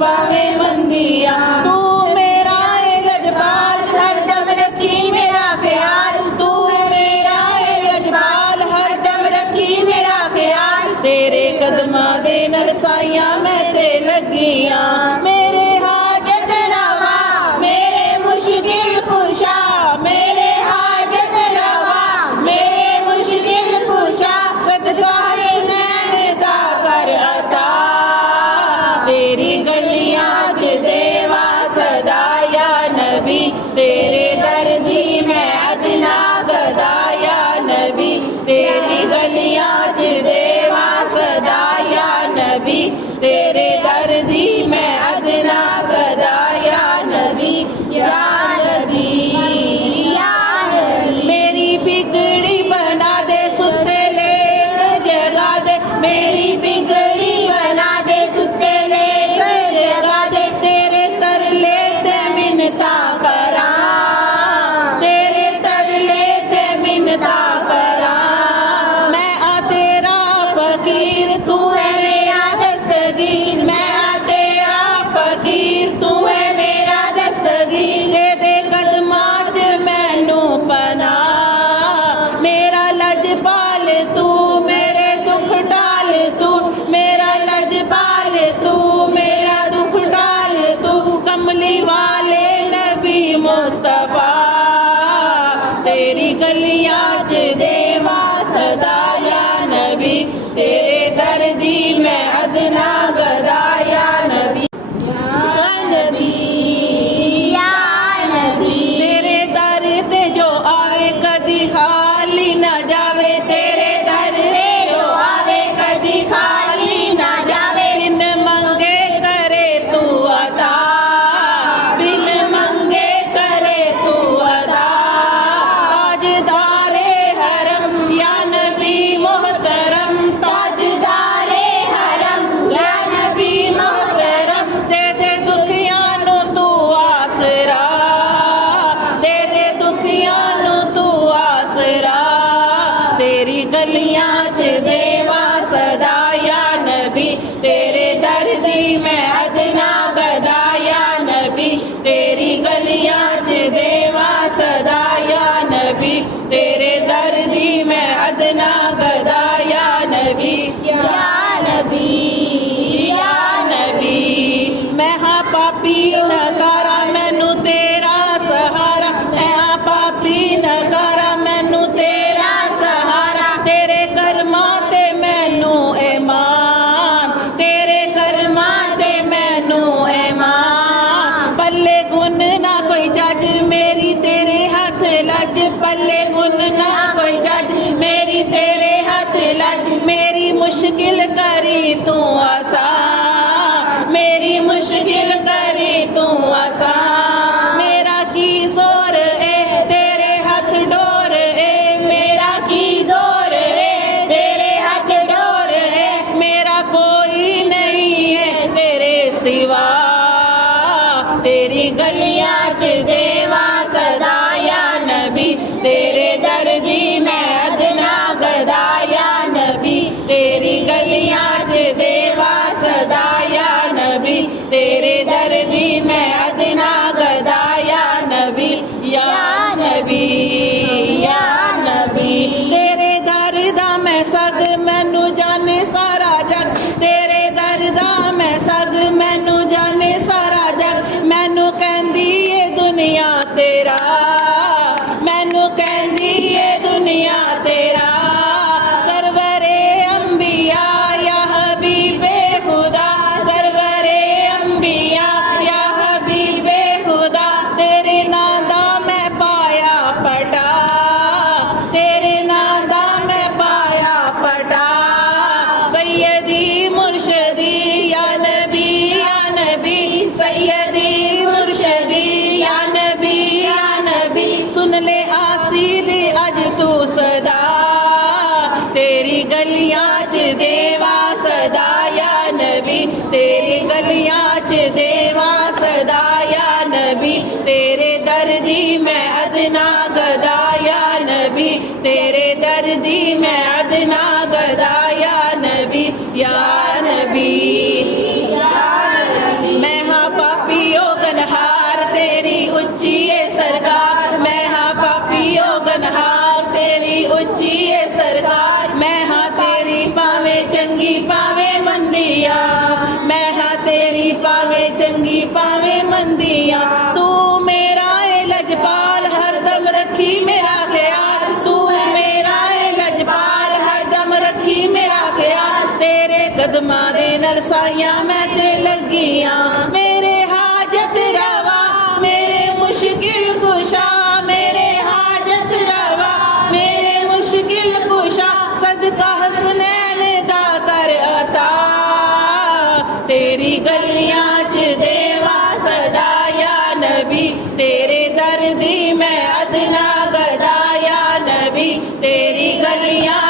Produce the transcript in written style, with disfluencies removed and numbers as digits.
पावे मंदिया। तू मेरा ए लजपाल हरदम रखी मेरा ख्याल, तू मेरा ए लजपाल हरदम रखी मेरा ख्याल। तेरे कदमां दे नाल साइयां मैं ते लगियां, मेरे हाजत रवा मेरे मुश्किल कुशा, मेरे हाजत रवा मेरे मुश्किल कुशा। सदका हुसनैन दा कर अता, तेरी गलियां च देवा सदा या नबी। तेरे दर दी मैं अदना गदा या नबी, तेरी गलियां च देवा सदा या नबी। तेरे दर दी मैं अदना गदा या नबी या नबी या नबी। मेरी बिगड़ी बना दे सुते लेक जगा दे, मेरी बिगड़ी बना दे सुते लेक जगा दे। तेरे तरले ते मिन्नता करा, तेरे तरले ते मिन्नता करा। मैं आ तेरा फकीर तू है मेरा दस्तगीर, मैं आ तेरा फकीर तू है मेरा दस्तगीर। तेरे कदमां च मैनू पना, मेरा लजपाल तू मेरे दुख टाल तू, मेरा लजपाल तू मेरा दुख टाल तू। कमली वाले नबी मुस्तफा, तेरी गलियां च देवा सदा या नबी। तेरे दर दी मैं अदना गदा या नबी या नबी या नबी। तेरे दर ते जो आवे कदी खाली ना जावे, तेरे दर ते जो आवे कदी खाली ना जावे। बिन मंगे करे तू अता, बिन मंगे करे तू अता। ताजदारे हरम या नबी मोहतरम, ताजदारे हरम या नबी मोहतरम। दे दे दुखियां नू तू आसरा, दे दे दुखियां नू तू आसरा। तेरी गलियां च देवा सदा या नबी, तेरे दर दी मैं अदना गदा या नबी। तेरी गलियां च देवा सदा या नबी, तेरे दर दी मैं अदना गदा या नबी या नबी या नबी। मैं हाँ पापी नकारा मैनू तेरा सहारा, मैं हाँ पापी नकारा मैनू तेरा सहारा। तेरे कर्मां ते मैनू ईमान, तेरे कर्मां ते मैनू ईमान। पल्ले गुन ना कोई जज मेरी तेरे हाथ लज, पल्ले गुन ना कोई जज मेरी तेरे हाथ लज। मेरी मुश्किल करी तू आसान, मेरी मुश्किल करी तू आसान। मेरा की जोर ए तेरे हाथ डोर ए, मेरा की जोर ए तेरे हाथ डोर है। मेरा कोई नहीं है तेरे सिवा, तेरी गलियां च देवा सदा या नबी। तेरे दर दी मैं अदना गदा या नबी, तेरी गलियां च देवा सदा या नबी। तेरे दर दी मैं अदना गदा या नबी या नबी या नबी। तेरे दर दा मैं सग मैनू जाने सारा जग, तेरे दर दा मैं सग मैनू जाने सारा जग। मैनू कहंदी ए दुनिया तेरा, मैनू कहंदी ए दुनिया तेरा। सरवरे अंबिया या हबीबे खुदा, सरवरे अंबिया या हबीबे खुदा। तेरे नां दा मैं पाया पटा, तेरे नां दा मैं पाया पटा। सैयदी मुर्शदी या नबी सैयदी मुर्शदी या नबी। सुन ले आसी दे अज तू सदा, तेरी गलियां च देवा सदा या नबी। तेरी गलियां च देवा सदा या नबी। तेरे दर दी मैं अदना गदा या नबी, तेरे दर दी मैं अदना गदा या नबी या नबी या नबी। मैं चंगी पावे मंदिया, मैं हाँ तेरी पावे चंगी पावे मंदिया। तू मेरा ए लजपाल हरदम रखी मेरा ख्याल, तू मेरा ए लजपाल हरदम रखी मेरा ख्याल। तेरे कदमां दे नाल साइयां मैं ते लगियां, मेरे हाजत रवा मेरे मुश्किल कुशा, मेरे हाजत रवा मेरे मुश्किल कुशा। सदका हसनैन दा कर अता, तेरी गलियां च देवा सदा या नबी। तेरे दर दी मैं अदना गदा या नबी, तेरी गलियां